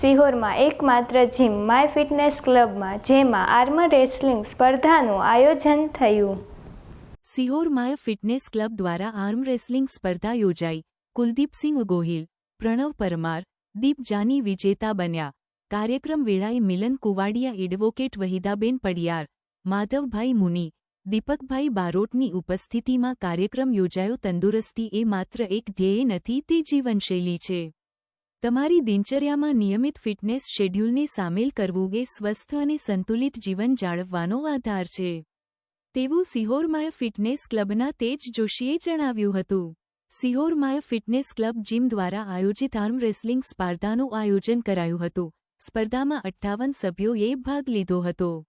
સિહોરમાં એકમાત્ર gym my fitness ક્લબમાં જેમાં આર્મ રેસલિંગ સ્પર્ધાનું આયોજન થયું. સિહોર માય ફિટનેસ ક્લબ દ્વારા આર્મ રેસલિંગ સ્પર્ધા યોજાઈ. કુલદીપસિંહ ગોહિલ, પ્રણવ પરમાર, દીપ જાની, વિજેતા બન્યા. કાર્યક્રમ વેળાએ મિલન કુવાડિયા એડવોકેટ વહિદાબેન પડિયાર, માધવભાઈ મુનિ, દીપકભાઈ બારોટની ઉપસ્થિતિમાં કાર્યક્રમ યોજાયો. તંદુરસ્તી એ માત્ર એક ધ્યેય નથી, તે જીવનશૈલી છે. તમારી દિનચર્યામાં નિયમિત ફિટનેસ શેડ્યુલને સામેલ કરવું એ સ્વસ્થ અને સંતુલિત જીવન જાળવવાનો આધાર છે. તેવું સિહોરમાય ફિટનેસ ક્લબના તેજ જોશીએ જણાવ્યું હતું. સિહોરમાય ફિટનેસ ક્લબ જીમ દ્વારા આયોજિત આર્મ રેસલિંગ સ્પર્ધાનું આયોજન કરાયું હતું. સ્પર્ધામાં અઠ્ઠાવન સભ્યોએ ભાગ લીધો હતો.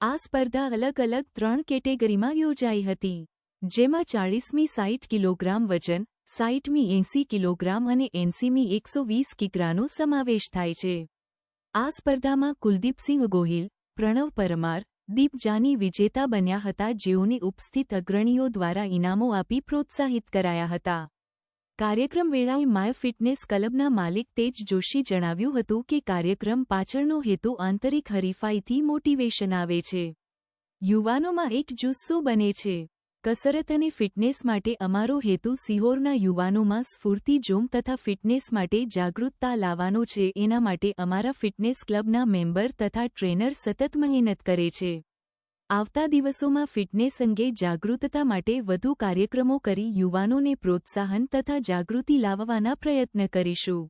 આ સ્પર્ધા અલગ અલગ ત્રણ કેટેગરીમાં યોજાઈ હતી. જેમાં ચાળીસમી સાઠ કિલોગ્રામ વજન સાઠમી એંસી કિલોગ્રામ અને એંસીમી એકસો વીસ કિગ્રાનો સમાવેશ થાય છે. આ સ્પર્ધામાં કુલદીપસિંહ ગોહિલ, પ્રણવ પરમાર, દીપ જાની વિજેતા બન્યા હતા જેઓને ઉપસ્થિત અગ્રણીઓ દ્વારા ઇનામો આપી પ્રોત્સાહિત કરાયા હતા. કાર્યક્રમ વેળાએ માય ફિટનેસ ક્લબના માલિક તેજ જોશી જણાવ્યું હતું કે કાર્યક્રમ પાછળનો હેતુ આંતરિક હરીફાઈથી મોટિવેશન આવે છે. યુવાનોમાં એક જુસ્સો બને છે. કસરત અને ફિટનેસ માટે અમારો હેતુ સિહોરના યુવાનોમાં સ્ફૂર્તિ, જોમ તથા ફિટનેસ માટે જાગૃતતા લાવવાનો છે. એના માટે અમારા ફિટનેસ ક્લબના મેમ્બર તથા ટ્રેનર સતત મહેનત કરે છે. આવતા દિવસોમાં ફિટનેસ અંગે જાગૃતતા માટે વધુ કાર્યક્રમો કરી યુવાનોને પ્રોત્સાહન તથા જાગૃતિ લાવવાના પ્રયત્ન કરીશું.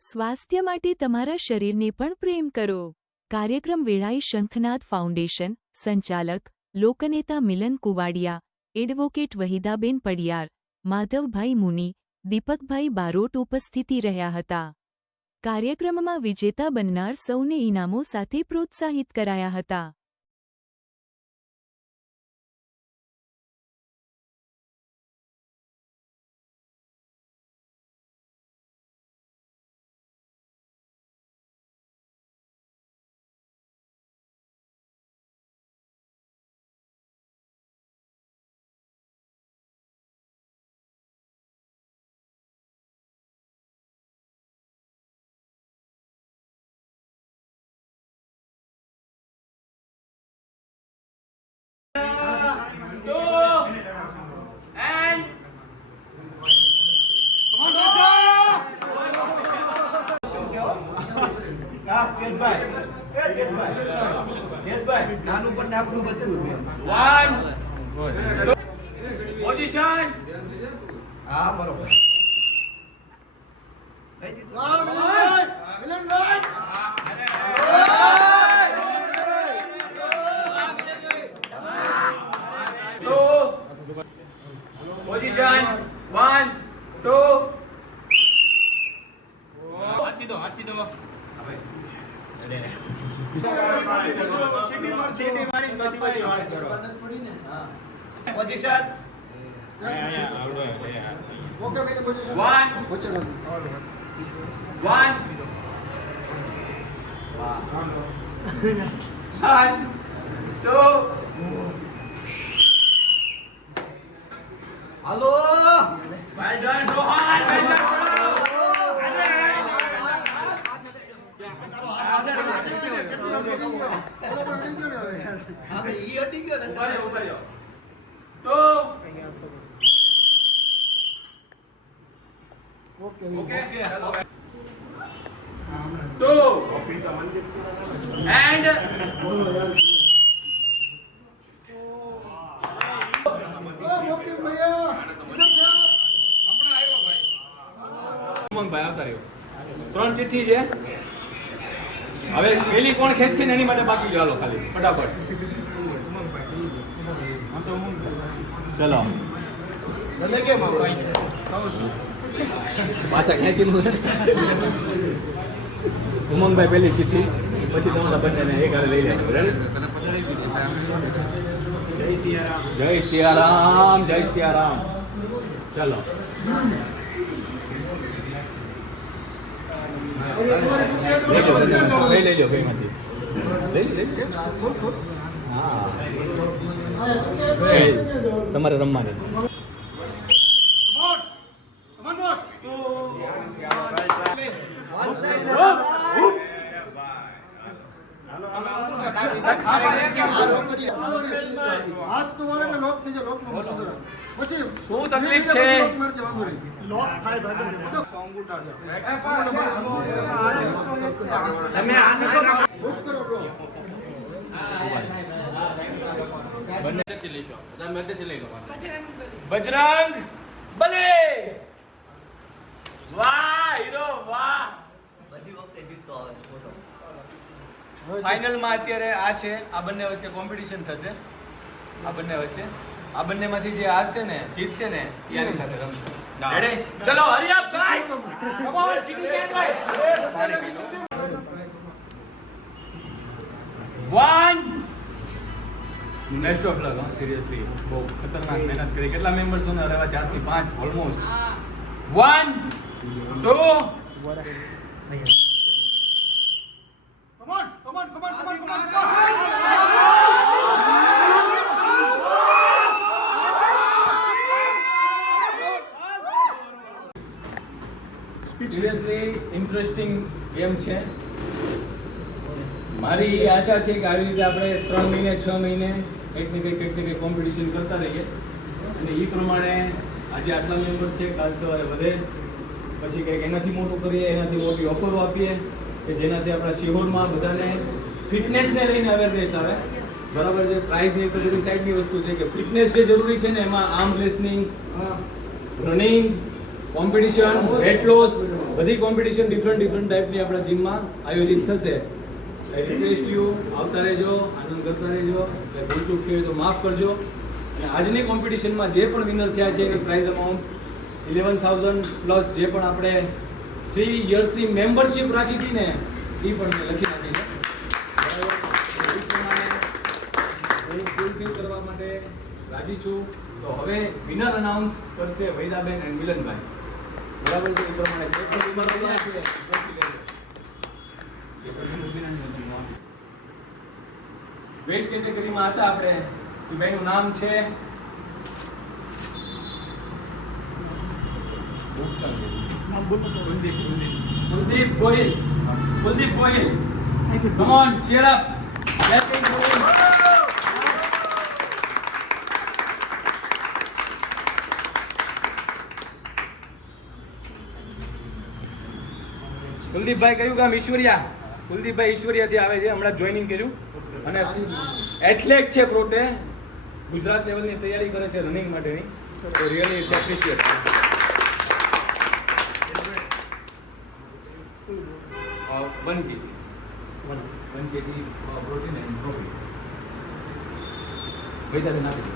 સ્વાસ્થ્ય માટે તમારા શરીરને પણ પ્રેમ કરો. કાર્યક્રમ વેળાએ શંખનાદ ફાઉન્ડેશન, સંચાલક, લોકનેતા મિલન કુવાડિયા એડવોકેટ વહિદાબેન પડિયાર, માધવભાઈ મુનિ, દીપકભાઈ બારોટ ઉપસ્થિતિ રહ્યા હતા. કાર્યક્રમમાં વિજેતા બનનાર સૌને ઇનામો સાથે પ્રોત્સાહિત કરાયા હતા. નાનું પણ ને આપણું બચવું છે. one, હા, બરોબર. લઈ દીધું. two, Position. one, one, one, two, હાલો. Baijan Rohan, Baijan હા, ભાઈ, ઈ અડી ગયો ને. ઉભા રહ્યો, રહ્યો. Two. Okay, ચાલો. Two. And ઉમંગભાઈ આવતા રહ્યો ત્રણ ચિઠ્ઠી છે હવે પેલી કોણ ખેંચશે ને એની માટે બાકી ચાલો ખાલી ફટાફટ ચલો. પાછા ખેંચી ઉમંગભાઈ પેલી ચિઠ્ઠી પછી તમારા બંનેને એક હારે લઈ લેજો જય સિયારામ જય સિયારામ. ચલો. લઈ લેજો કઈમાંથી લઈ લઈ એ, તમારે રમવાની. શું તકલીફ છે? તમે આ બંને લઈ લો બધા મદદથી લઈ લો બજરંગ બલે વાહ હીરો વાહ ફાઇનલમાં અત્યારે આ છે આ બંને વચ્ચે કોમ્પિટિશન થશે. આ બંને વચ્ચે. આ બંનેમાંથી જે આ છે ને જીતશે ને એની સાથે રમશે. રેડી ચલો hurry up guys come on city કેન વન બેસ્ટ ઓફ લક સિરિયસલી બહુ ખતરનાક મહેનત કરી. કેટલા મેમ્બર્સ ને? રહેવા ચારથી પાંચ almost one two on. Seriously interesting game છે. મારી આશા છે કે આવી રીતે આપણે ત્રણ મહિને, છ મહિને કંઈક ને કંઈક કંઈક ને કંઈક કોમ્પિટિશન કરતા રહીએ. અને એ પ્રમાણે આજે આટલા મેમ્બર છે, કાલ સવારે વધે. પછી કંઈક એનાથી મોટું કરીએ, એનાથી મોટી ઓફરો આપીએ, કે જેનાથી આપણા શિહોરમાં બધાને ફિટનેસને લઈને અવેરનેસ આવે. બરાબર છે? પ્રાઇઝની તો બધી સાઈડની વસ્તુ છે કે ફિટનેસ જે જરૂરી છે ને, એમાં arm wrestling running competition weight loss બધી કોમ્પિટિશન ડિફરન્ટ ડિફરન્ટ ટાઈપની આપણા જીમમાં આયોજિત થશે. આઈ રિક્વેસ્ટ યુ આવતા રહેજો, આનંદ કરતા રહેજો, એટલે ભૂલચૂક થઈ હોય તો માફ કરજો. અને આજની કોમ્પિટિશનમાં જે પણ વિનર થયા છે એની prize amount eleven thousand plus જે પણ આપણે થ્રી યર્સની મેમ્બરશીપ રાખી હતી ને એ પણ મેં લખી નાખી છે. ફૂલફિલ કરવા માટે રાજી છું. તો હવે વિનર અનાઉન્સ કરશે વૈદાબેન અને મિલનભાઈ. બરાબર છે? એ પ્રમાણે જે પણ વેટ કેટેગરીમાં હતા આપણે. એ ભાઈનું નામ છે? Kuldeep Gohil. Kuldeep Gohil. cheer up. For him. કુલદીપભાઈ કયું કામ ઈશ્વરિયા? કુલદીપભાઈ ઈશ્વરિયાથી આવે છે હમણાં જોઈનિંગ કર્યું. અને એથ્લેટ છે પ્રોટે ગુજરાત લેવલની તૈયારી કરે છે રનિંગ માટેની. તો really it's appreciate one kg one one kg protein and profit Vaidaben આપી દો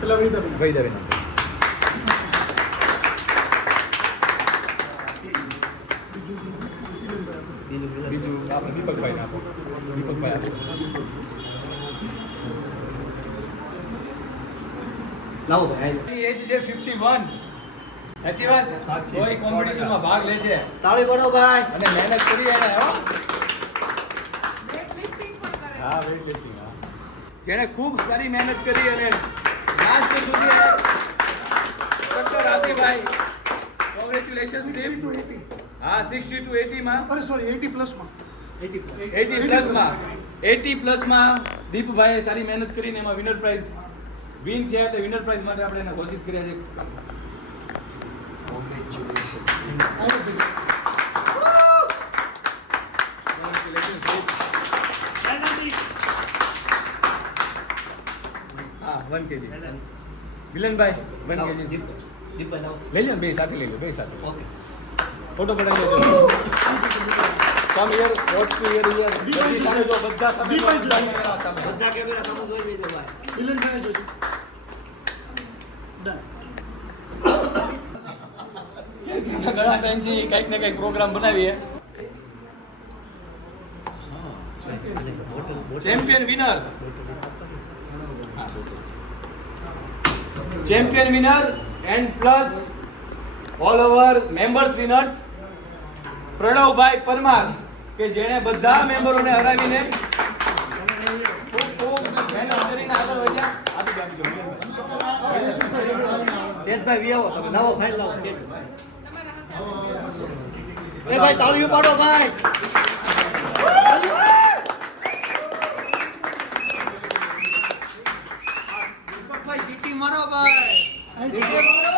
પેલા ભાઈ. વૈદાબેન આપી દો. બીજું આપણે દીપકભાઈ આપો દીપકભાઈ આપો એજ છે 51 સાચી વાત કોઈ કોમ્પિટિશનમાં ભાગ લે છે તાળી પડો ભાઈ અને મહેનત કરી એને હો હા વેઇટ લિફ્ટિંગ હા જેણે ખૂબ સારી મહેનત કરી અને લાસ્ટ સુધી ટક્કર આપી કોંગ્રેચ્યુલેશન ટીમ હા 60 ટુ 80 માં. અરે સોરી 80 પ્લસમાં. 80 પ્લસમાં 80 પ્લસ દીપભાઈએ સારી મહેનત કરીને એમાં વિનર પ્રાઇઝ વિન થયા એટલે વિનર પ્રાઇઝ માટે આપણે એને ઘોષિત કર્યા છે. હા one kg Milanbhai one kg લઈ લો બે સાથે લઈ લો બે સાથે. ઓકે. ફોટો પડાવી come here what to here here બધી સામે જો બધા સામે બધા સામે બધા કેમેરા સામે જોઈ લેજો ભાઈ. મિલનભાઈ જોજો Done. ઘણા ટાઈમથી કંઈક ને કંઈક પ્રોગ્રામ બનાવીએ. Champion winner champion winner and plus all over members winners Pranavbhai Parmar કે જેણે બધા મેમ્બરોને હરાવીને તેજભાઈ આવો તમે. લાવો ફાઇલ એ ભાઈ તાળીઓ પાડો ભાઈ. સિટી મારો ભાઈ.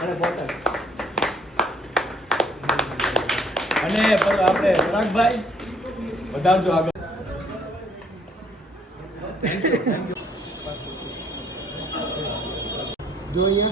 અને બોટલ અને આપણે પરાગભાઈ વધારજો આગળ. જોઈએ